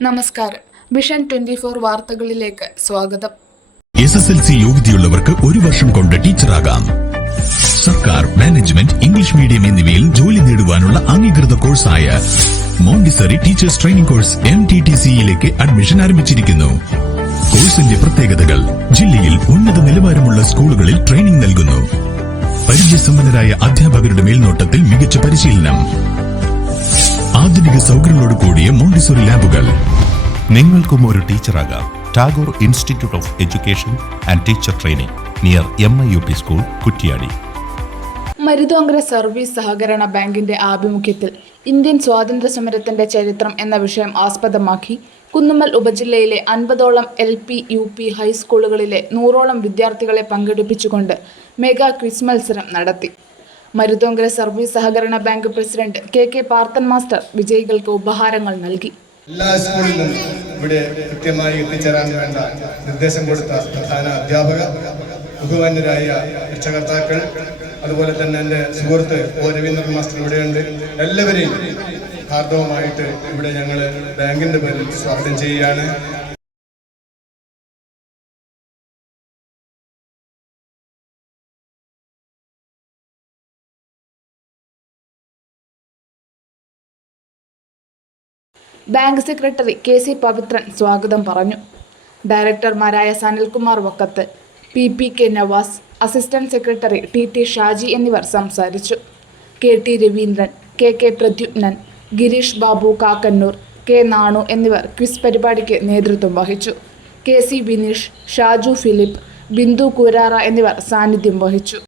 നമസ്കാരം. വിഷൻ 24 വാർത്തകളിലേക്ക് സ്വാഗതം. SSLC യോഗ്യതയുള്ളവർക്ക് ഒരു വർഷം കൊണ്ട് ടീച്ചറാകാം. സർക്കാർ, മാനേജ്മെന്റ്, ഇംഗ്ലീഷ് മീഡിയം എന്നിവയിൽ ജോലി നേടുവാനുള്ള അംഗീകൃത കോഴ്സായ മോണ്ടിസറി ടീച്ചേഴ്സ് ട്രെയിനിംഗ് കോഴ്സ് MTTC-യിലേക്ക് അഡ്മിഷൻ ആരംഭിച്ചിരിക്കുന്നു. കോഴ്സിന്റെ പ്രത്യേകതകൾ: ജില്ലയിൽ ഉന്നത നിലവാരമുള്ള സ്കൂളുകളിൽ ട്രെയിനിംഗ് നൽകുന്നു. പരിചയസമ്പന്നരായ അധ്യാപകരുടെ മേൽനോട്ടത്തിൽ മികച്ച പരിശീലനം. ആധുനിക സൗകര്യങ്ങളോട് കൂടിയ മോണ്ടിസറി ലാബുകൾ. നിങ്ങൾക്കും ഒരു ടീച്ചറാകാം. Tagore institute of education and teacher training near MIUP school, Kuttiyadi. Maruthonkara service സഹകരണ ബാങ്കിന്റെ ആഭിമുഖ്യത്തിൽ ഇന്ത്യൻ സ്വാതന്ത്ര്യ സമരത്തിന്റെ ചരിത്രം എന്ന വിഷയം ആസ്പദമാക്കി കുന്നുമ്മൽ ഉപജില്ലയിലെ 50ഓളം LP, UP, ഹൈസ്കൂളുകളിലെ 100ഓളം വിദ്യാർത്ഥികളെ പങ്കെടുപ്പിച്ചുകൊണ്ട് മെഗാ ക്വിസ് മത്സരം നടത്തി. മരുതോങ്കര സർവീസ് സഹകരണ bank president KK Parthan master വിജയികൾക്ക് ഉപഹാരങ്ങൾ നൽകി. എല്ലാ സ്കൂളിലും ഇവിടെ കൃത്യമായി എത്തിച്ചേരാൻ വേണ്ട നിർദ്ദേശം കൊടുത്ത പ്രധാന അധ്യാപക, ബഹുമാന്യരായ രക്ഷകർത്താക്കൾ, അതുപോലെ തന്നെ എൻ്റെ സുഹൃത്ത് രവീന്ദ്രൻ മാസ്റ്റർ ഇവിടെയുണ്ട്. എല്ലാവരെയും ഹാർദവമായിട്ട് ഇവിടെ ഞങ്ങൾ ബാങ്കിന്റെ പേരിൽ സ്വാഗതം ചെയ്യുകയാണ്. ബാങ്ക് സെക്രട്ടറി KC പവിത്രൻ സ്വാഗതം പറഞ്ഞു. ഡയറക്ടർമാരായ Sanalkumar Vakkath, PPK Navas, assistant secretary TT Shaji എന്നിവർ സംസാരിച്ചു. KT Raveendran, KK പ്രദ്യുപ്നൻ, Girish Babu കാക്കന്നൂർ, K Nanu എന്നിവർ ക്വിസ് പരിപാടിക്ക് നേതൃത്വം വഹിച്ചു. KC വിനീഷ്, ഷാജു ഫിലിപ്പ്, ബിന്ദു കൂരാറ എന്നിവർ സാന്നിധ്യം വഹിച്ചു.